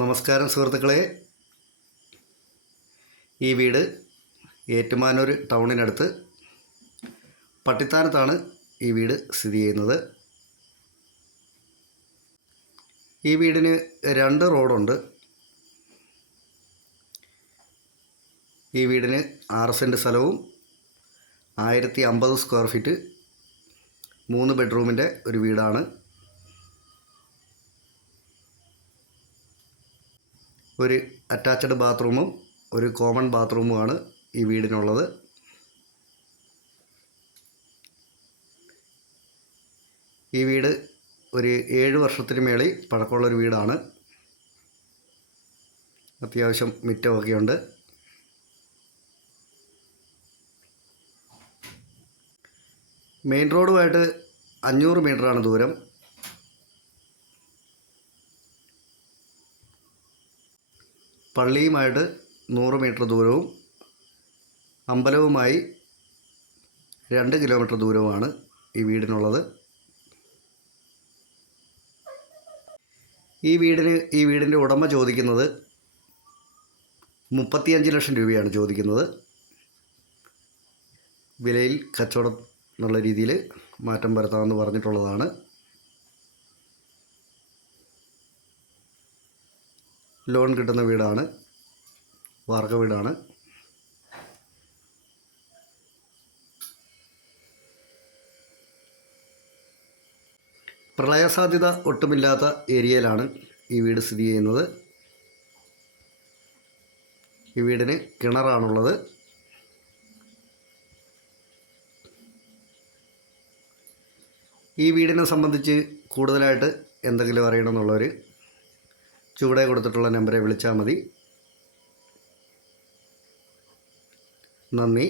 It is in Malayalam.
നമസ്കാരം സുഹൃത്തുക്കളെ. ഈ വീട് ഏറ്റുമാനൂർ ടൗണിനടുത്ത് പട്ടിത്താനത്താണ് ഈ വീട് സ്ഥിതി ചെയ്യുന്നത്. ഈ വീടിന് 2 റോഡുണ്ട്. ഈ വീടിന് 6 സെൻറ്റ് സ്ഥലവും 1050 സ്ക്വയർ ഫീറ്റ് 3 ബെഡ്റൂമിൻ്റെ ഒരു വീടാണ്. ഒരു അറ്റാച്ച്ഡ് ബാത്റൂമും ഒരു കോമൺ ബാത്റൂമുമാണ് ഈ വീടിനുള്ളത്. ഈ വീട് ഒരു 7 വർഷത്തിന് മേളിൽ പഴക്കമുള്ളൊരു വീടാണ്. അത്യാവശ്യം മുറ്റമൊക്കെയുണ്ട്. മെയിൻ റോഡുമായിട്ട് 500 മീറ്ററാണ് ദൂരം. പള്ളിയുമായിട്ട് 100 മീറ്റർ ദൂരവും അമ്പലവുമായി 2 കിലോമീറ്റർ ദൂരവുമാണ് ഈ വീടിനുള്ളത്. ഈ വീടിൻ്റെ ഉടമ ചോദിക്കുന്നത് 35 ലക്ഷം രൂപയാണ് ചോദിക്കുന്നത്. വിലയിൽ കച്ചവടം എന്നുള്ള രീതിയിൽ മാറ്റം വരുത്താമെന്ന് പറഞ്ഞിട്ടുള്ളതാണ്. ലോൺ കിട്ടുന്ന വീടാണ്, വാർക്ക വീടാണ്. പ്രളയസാധ്യത ഒട്ടുമില്ലാത്ത ഏരിയയിലാണ് ഈ വീട് സ്ഥിതി ചെയ്യുന്നത്. ഈ വീടിന് കിണറാണുള്ളത്. ഈ വീടിനെ സംബന്ധിച്ച് കൂടുതലായിട്ട് എന്തെങ്കിലും അറിയണമെന്നുള്ളവർ ചുവടെ കൊടുത്തിട്ടുള്ള നമ്പറെ വിളിച്ചാൽ മതി. നന്ദി.